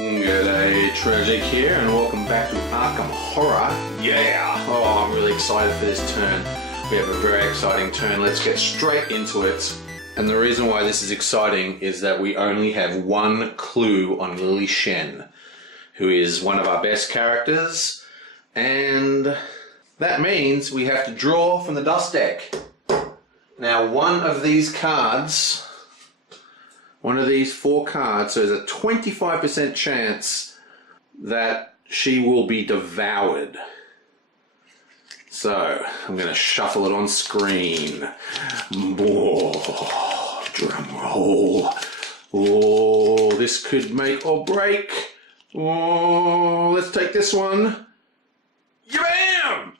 G'day, Tragic here, and welcome back to Arkham Horror. Yeah! Oh, I'm really excited for this turn. We have a very exciting turn. Let's get straight into it. And the reason why this is exciting is that we only have one clue on Lily Shen, who is one of our best characters, and that means we have to draw from the dust deck. Now, one of these cards, one of these 4 cards, so there's a 25% chance that she will be devoured. So, I'm going to shuffle it on screen. Oh, drum roll. Oh, this could make or break. Oh, let's take this one. Bam!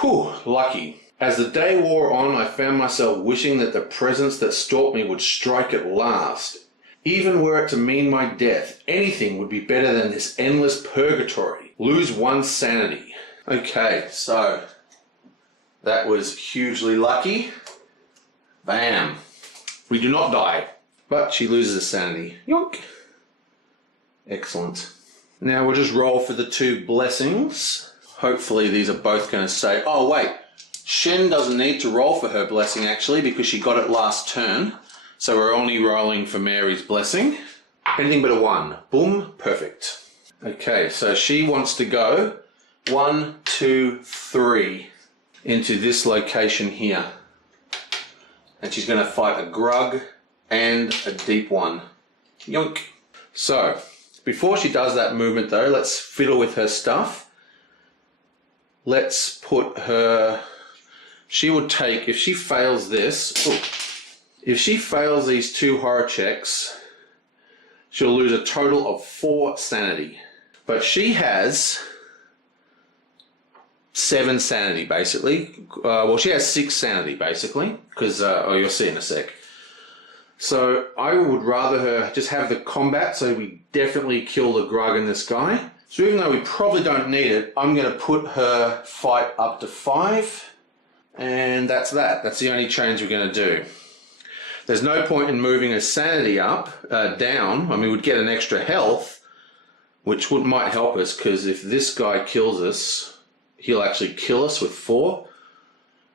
Whew, lucky. As the day wore on, I found myself wishing that the presence that stalked me would strike at last. Even were it to mean my death, anything would be better than this endless purgatory. Lose one's sanity. Okay, so that was hugely lucky. Bam. We do not die, but she loses her sanity. Yoink. Excellent. Now we'll just roll for the 2 blessings. Hopefully these are both going to say, oh wait, Shen doesn't need to roll for her blessing actually because she got it last turn. So we're only rolling for Mary's blessing. Anything but a 1. Boom, perfect. Okay, so she wants to go 1, 2, 3 into this location here. And she's going to fight a Grug and a deep one. Yoink. So, before she does that movement though, let's fiddle with her stuff. Let's put her... She would take, if she fails this, if she fails these 2 horror checks, she'll lose a total of 4 sanity. But she has 7 sanity basically. Well, she has 6 sanity basically, because, oh, you'll see in a sec. So I would rather her just have the combat so we definitely kill the Grug in this guy. So even though we probably don't need it, I'm going to put her fight up to 5. And that's that. That's the only change we're going to do. There's no point in moving her sanity up, down. I mean, we'd get an extra health, which might help us, because if this guy kills us, he'll actually kill us with 4.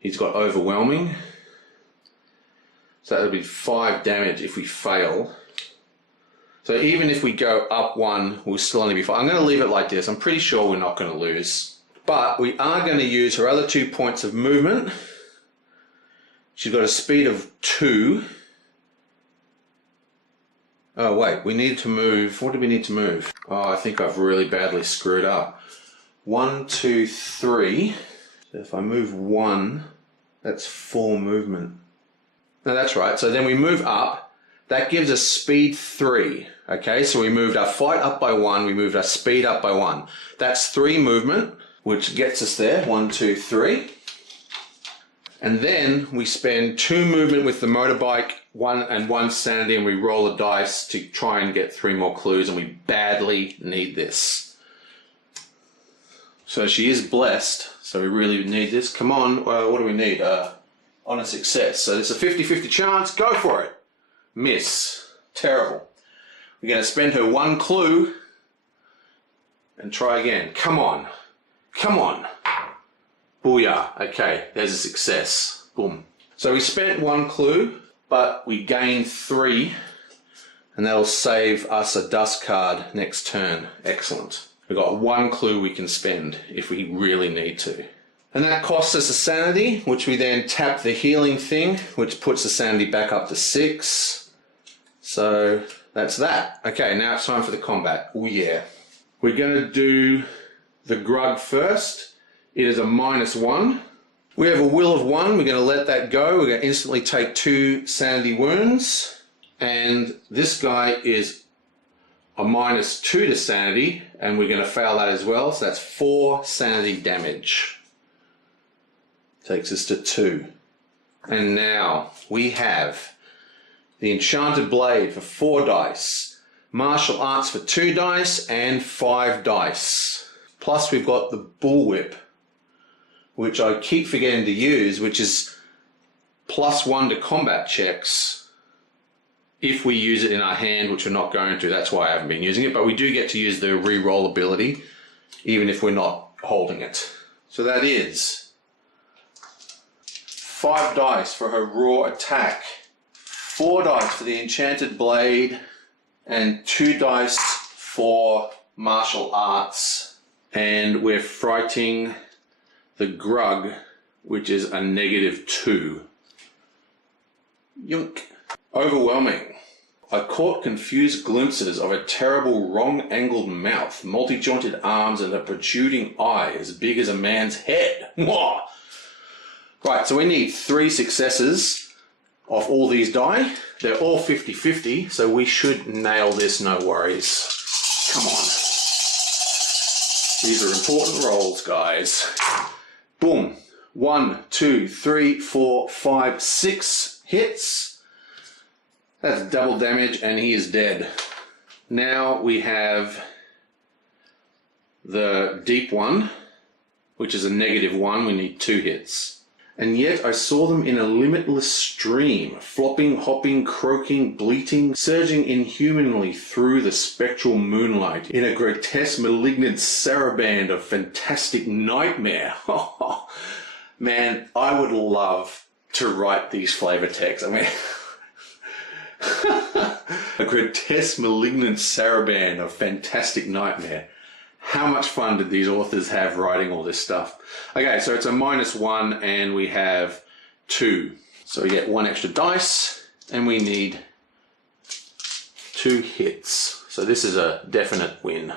He's got overwhelming. So that would be 5 damage if we fail. So even if we go up 1, we'll still only be 5. I'm going to leave it like this. I'm pretty sure we're not going to lose. But we are going to use her other 2 points of movement. She's got a speed of 2. Oh wait, we need to move. What do we need to move? Oh, I think I've really badly screwed up. 1, 2, 3. So if I move 1, that's 4 movement. No, that's right. So then we move up. That gives us speed 3. Okay, so we moved our fight up by 1. We moved our speed up by 1. That's 3 movement, which gets us there. 1, 2, 3. And then we spend 2 movement with the motorbike, 1 sanity, and we roll a dice to try and get 3 more clues, and we badly need this. So she is blessed, so we really need this. Come on, what do we need? On a success. So there's a 50-50 chance. Go for it. Miss. Terrible. We're going to spend her 1 clue and try again. Come on. Come on. Booyah. Okay, there's a success. Boom. So we spent 1 clue, but we gained 3, and that'll save us a dust card next turn. Excellent. We've got 1 clue we can spend if we really need to. And that costs us a sanity, which we then tap the healing thing, which puts the sanity back up to 6. So that's that. Okay, now it's time for the combat. Oh yeah. We're going to do the Grug first. It is a -1. We have a will of 1. We're going to let that go. We're going to instantly take 2 sanity wounds. And this guy is a -2 to sanity, and we're going to fail that as well. So that's 4 sanity damage. Takes us to 2. And now we have the Enchanted Blade for 4 dice, Martial Arts for 2 dice, and 5 dice. Plus we've got the Bullwhip, which I keep forgetting to use, which is +1 to combat checks. if we use it in our hand, which we're not going to, that's why I haven't been using it, but we do get to use the re-roll ability, even if we're not holding it. So that is 5 dice for her raw attack, 4 dice for the enchanted blade, and 2 dice for martial arts. And we're frighting the grug, which is a -2. Yunk. Overwhelming. I caught confused glimpses of a terrible wrong-angled mouth, multi-jointed arms, and a protruding eye as big as a man's head. Whoa. Right, so we need 3 successes of all these die. They're all 50-50, so we should nail this, no worries. Come on. These are important rolls, guys. Boom. 1, 2, 3, 4, 5, 6 hits. That's double damage, and he is dead. Now we have the deep one, which is a -1. We need 2 hits. And yet I saw them in a limitless stream, flopping, hopping, croaking, bleating, surging inhumanly through the spectral moonlight in a grotesque, malignant saraband of fantastic nightmare. Man, I would love to write these flavor texts. I mean... a grotesque, malignant saraband of fantastic nightmare. How much fun did these authors have writing all this stuff? Okay, so it's a -1 and we have 2. So we get 1 extra dice and we need 2 hits. So this is a definite win.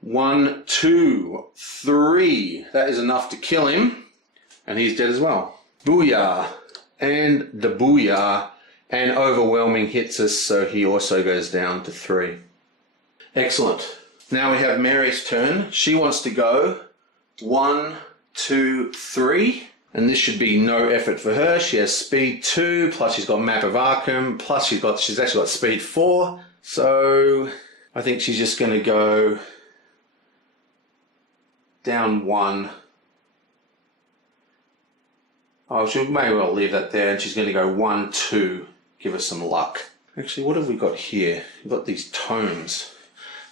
One, 2, 3. That is enough to kill him. And he's dead as well. Booyah. And the booyah. And overwhelming hits us, so he also goes down to 3. Excellent. Now we have Mary's turn. She wants to go 1, 2, 3. And this should be no effort for her. She has speed 2, plus she's got Map of Arkham, plus she's actually got speed 4. So I think she's just going to go down 1. Oh, she may well leave that there, and she's going to go 1, 2, give us some luck. Actually, what have we got here? We've got these tomes.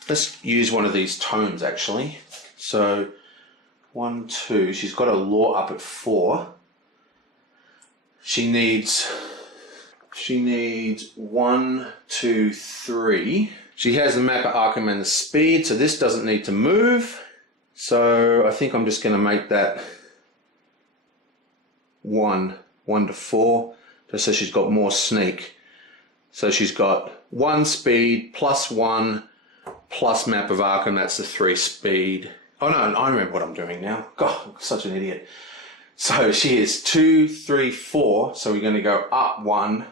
Let's use one of these tomes, actually. So, 1, 2, she's got a law up at 4. She needs 1, 2, 3. She has the Map of Arkham and the speed, so this doesn't need to move. So, I think I'm just going to make that 1 to 4, just so she's got more sneak. So she's got 1 speed plus 1 plus Map of Arkham. That's the 3 speed. Oh no, I remember what I'm doing now. God, I'm such an idiot. So she is 2, 3, 4. So we're going to go up 1.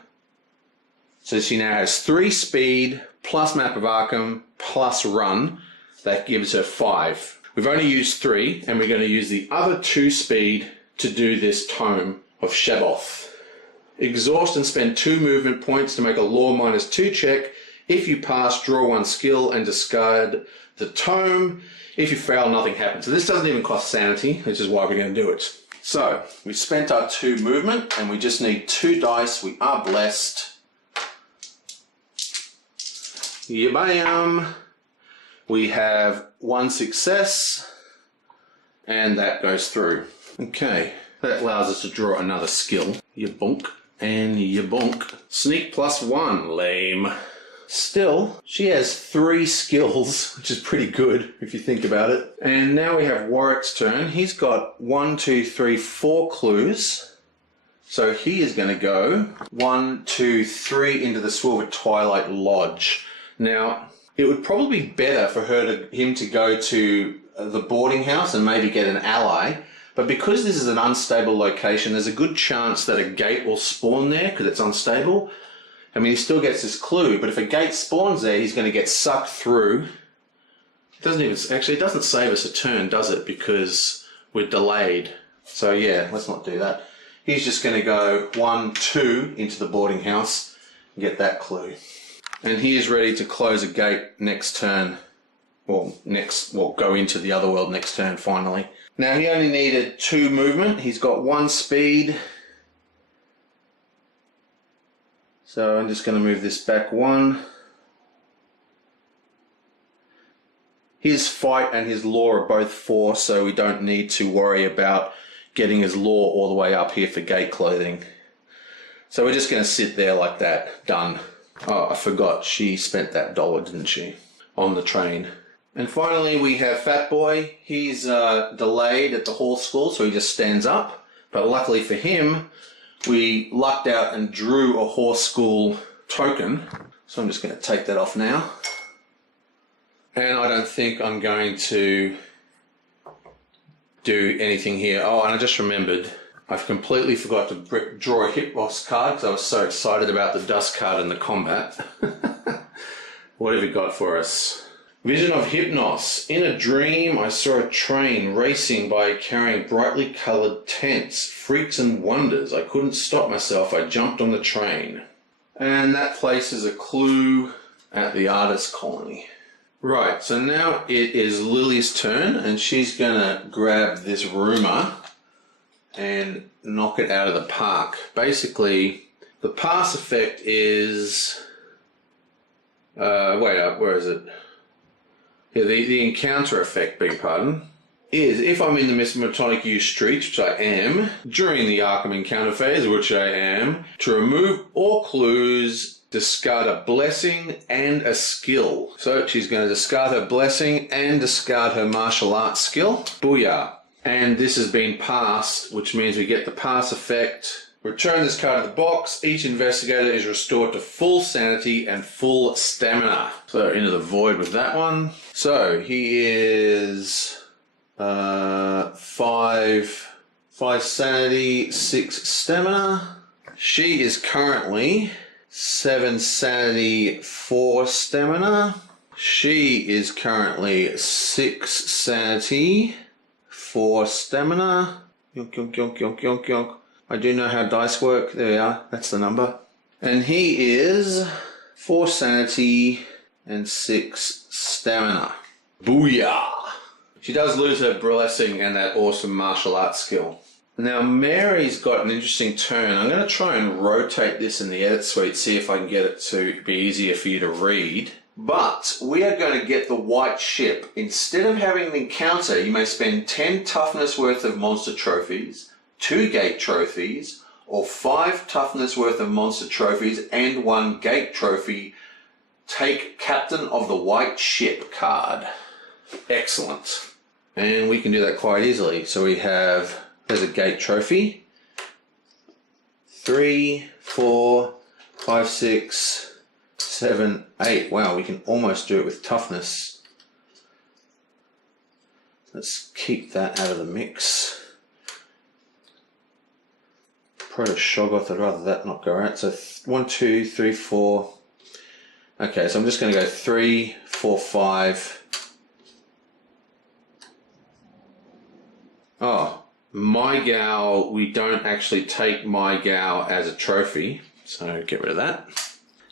So she now has 3 speed plus Map of Arkham plus run. That gives her 5. We've only used 3, and we're going to use the other 2 speed to do this tome of Shaboth. Exhaust and spend 2 movement points to make a law -2 check. If you pass, draw 1 skill and discard the tome. If you fail, nothing happens. So this doesn't even cost sanity, which is why we're going to do it. So we've spent our 2 movement and we just need 2 dice. We are blessed. Yabam. We have 1 success and that goes through. Okay, that allows us to draw another skill. Yabonk and yabonk. Sneak +1, lame. Still, she has 3 skills, which is pretty good if you think about it. And now we have Warwick's turn. He's got 1, 2, 3, 4 clues. So he is going to go 1, 2, 3 into the Silver Twilight Lodge. Now, it would probably be better for him to go to the boarding house and maybe get an ally. But because this is an unstable location, there's a good chance that a gate will spawn there because it's unstable. I mean, he still gets this clue, but if a gate spawns there, he's going to get sucked through. It doesn't save us a turn, does it? Because we're delayed. So yeah, let's not do that. He's just going to go 1, 2 into the boarding house and get that clue. And he is ready to close a gate next turn. Well, go into the other world next turn, finally. Now he only needed 2 movement. He's got 1 speed. So I'm just going to move this back 1. His fight and his law are both 4, so we don't need to worry about getting his law all the way up here for gate clothing. So we're just going to sit there like that. Done. Oh, I forgot. She spent that $1, didn't she? On the train. And finally we have Fat Boy. He's delayed at the horse school, so he just stands up. But luckily for him, we lucked out and drew a horse school token. So I'm just going to take that off now. And I don't think I'm going to do anything here. Oh, and I just remembered, I've completely forgot to draw a Hypnos card because I was so excited about the dust card and the combat. What have you got for us? Vision of Hypnos. In a dream, I saw a train racing by carrying brightly coloured tents, freaks and wonders. I couldn't stop myself. I jumped on the train. And that places a clue at the artist colony. Right, so now it is Lily's turn, and she's going to grab this rumour and knock it out of the park. Basically, the pass effect is... wait up, where is it? Yeah, the encounter effect, beg your pardon, is if I'm in the Mesmertonic use streets, which I am, during the Arkham encounter phase, which I am, to remove all clues, discard a blessing and a skill. So she's going to discard her blessing and discard her martial arts skill. Booyah. And this has been passed, which means we get the pass effect. Return this card to the box. Each investigator is restored to full sanity and full stamina. So into the void with that one. So he is 5 sanity, 6 stamina. She is currently 7 sanity, 4 stamina. She is currently 6 sanity, 4 stamina. Yonk, yonk, yonk, yonk, yonk, yonk. I do know how dice work. There we are. That's the number. And he is 4 sanity and 6 stamina. Booyah! She does lose her blessing and that awesome martial arts skill. Now Mary's got an interesting turn. I'm going to try and rotate this in the edit suite, see if I can get it to be easier for you to read. But we are going to get the white ship. Instead of having an encounter, you may spend 10 toughness worth of monster trophies, 2 gate trophies, or 5 toughness worth of monster trophies and 1 gate trophy. Take Captain of the White Ship card. Excellent. And we can do that quite easily. So we have... There's a gate trophy. 3, 4, 5, 6, 7, 8. Wow, we can almost do it with toughness. Let's keep that out of the mix. Proto Shoggoth, I'd rather that not go out. So 1, 2, 3, 4. Okay, so I'm just going to go 3, 4, 5. Oh. My Gal, we don't actually take My Gal as a trophy, so get rid of that.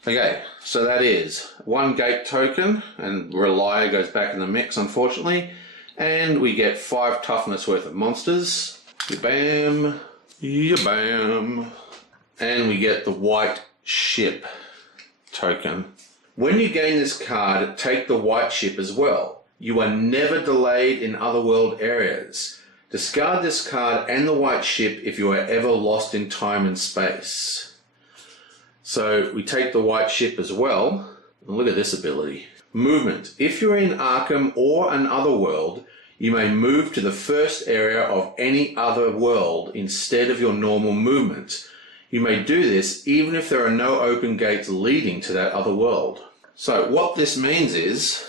Okay, so that is 1 gate token, and Relier goes back in the mix, unfortunately, and we get 5 toughness worth of monsters. Bam, bam, and we get the White Ship token. When you gain this card, take the White Ship as well. You are never delayed in otherworld areas. Discard this card and the White Ship if you are ever lost in time and space. So we take the White Ship as well. And look at this ability. Movement. If you're in Arkham or an other world, you may move to the first area of any other world instead of your normal movement. You may do this even if there are no open gates leading to that other world. So what this means is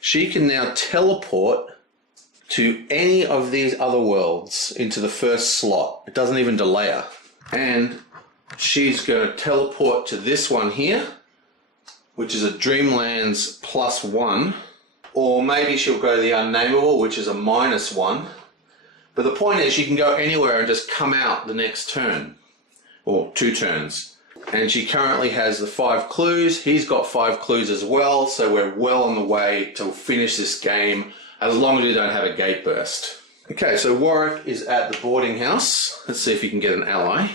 she can now teleport to any of these other worlds into the first slot. It doesn't even delay her. And she's going to teleport to this one here, which is a Dreamlands +1. Or maybe she'll go to the Unnameable, which is a -1. But the point is she can go anywhere and just come out the next turn. Or 2 turns. And she currently has the 5 clues. He's got 5 clues as well, so we're well on the way to finish this game, as long as we don't have a gate burst. Okay, so Warwick is at the boarding house. Let's see if he can get an ally.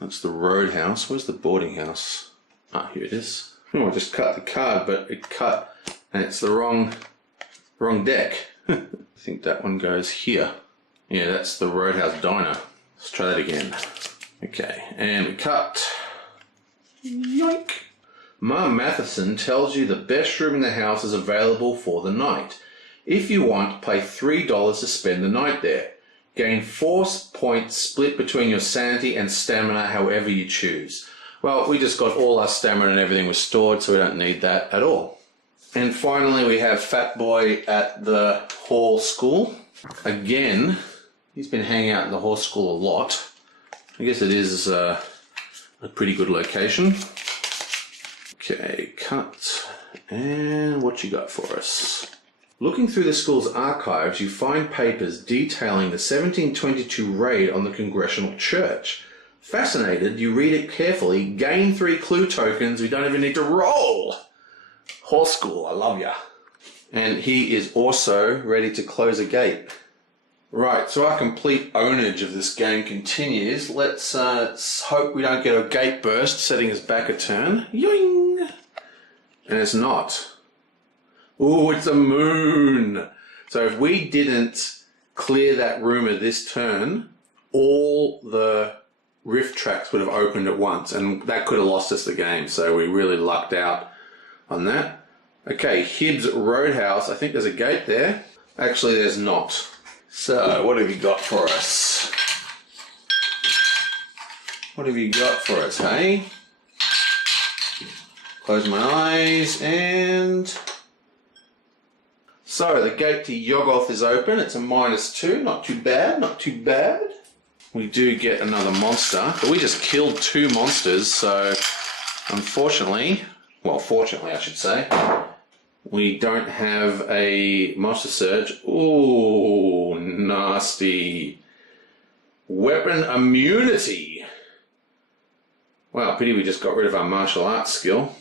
That's the roadhouse. Where's the boarding house? Ah, here it is. Oh, I just cut the card, but it cut and it's the wrong deck. I think that one goes here. Yeah, that's the Roadhouse Diner. Let's try that again. Okay, and we cut. Yoink! Mom Matheson tells you the best room in the house is available for the night. If you want, pay $3 to spend the night there. Gain 4 points split between your sanity and stamina however you choose. Well, we just got all our stamina and everything restored, so we don't need that at all. And finally, we have Fat Boy at the Hall School. Again, he's been hanging out in the Hall School a lot. I guess it is a pretty good location. Okay, cut. And what you got for us? Looking through the school's archives, you find papers detailing the 1722 raid on the Congressional Church. Fascinated, you read it carefully, gain 3 clue tokens, we don't even need to roll! Hall School, I love ya. And he is also ready to close a gate. Right, so our complete ownage of this game continues. Let's hope we don't get a gate burst setting us back a turn. Yoing! And it's not. Ooh, it's a moon! So if we didn't clear that rumour this turn, all the rift tracks would have opened at once, and that could have lost us the game, so we really lucked out on that. Okay, Hibbs Roadhouse, I think there's a gate there. Actually, there's not. So, what have you got for us? What have you got for us, hey? Close my eyes, and... So, the gate to Yoggoth is open. It's a -2, not too bad, not too bad. We do get another monster, but we just killed 2 monsters, so unfortunately, well, fortunately I should say, we don't have a monster surge. Ooh, nasty. Weapon immunity. Wow, pity we just got rid of our martial arts skill.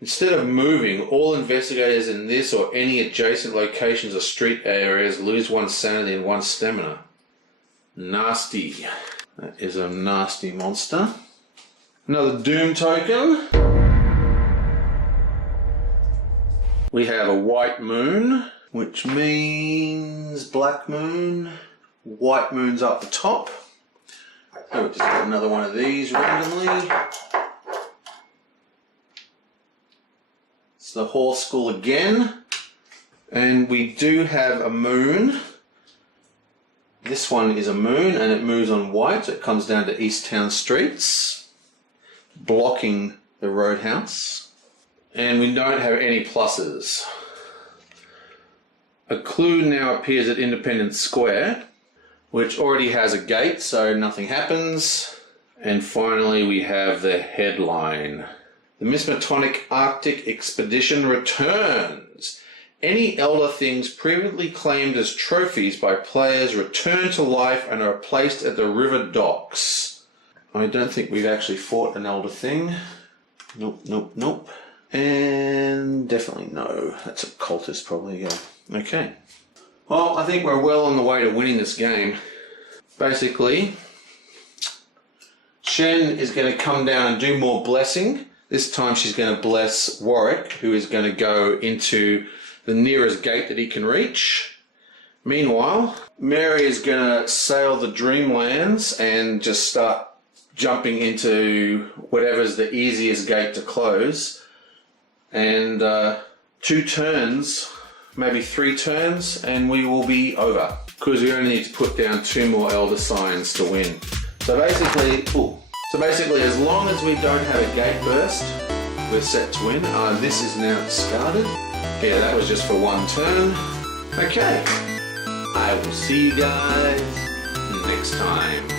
Instead of moving, all investigators in this or any adjacent locations or street areas lose 1 sanity and 1 stamina. Nasty. That is a nasty monster. Another Doom token. We have a white moon, which means black moon. White moon's up the top. Oh, we just got another one of these randomly. It's the Hall School again. And we do have a moon. This one is a moon and it moves on white. It comes down to East Town streets, blocking the roadhouse. And we don't have any pluses. A clue now appears at Independence Square, which already has a gate, so nothing happens. And finally we have the headline. The Mismatonic Arctic Expedition returns. Any Elder things previously claimed as trophies by players return to life and are placed at the river docks. I don't think we've actually fought an Elder thing. Nope, nope, nope. And definitely no. That's a cultist probably, yeah. Okay. Well, I think we're well on the way to winning this game. Basically, Shen is going to come down and do more blessing. This time she's going to bless Warwick, who is going to go into the nearest gate that he can reach. Meanwhile, Mary is going to sail the Dreamlands and just start jumping into whatever's the easiest gate to close. And 2 turns, maybe 3 turns, and we will be over. Because we only need to put down 2 more Elder Signs to win. So basically, as long as we don't have a gate burst, we're set to win. This is now discarded. Yeah, that was just for 1 turn. Okay. I will see you guys next time.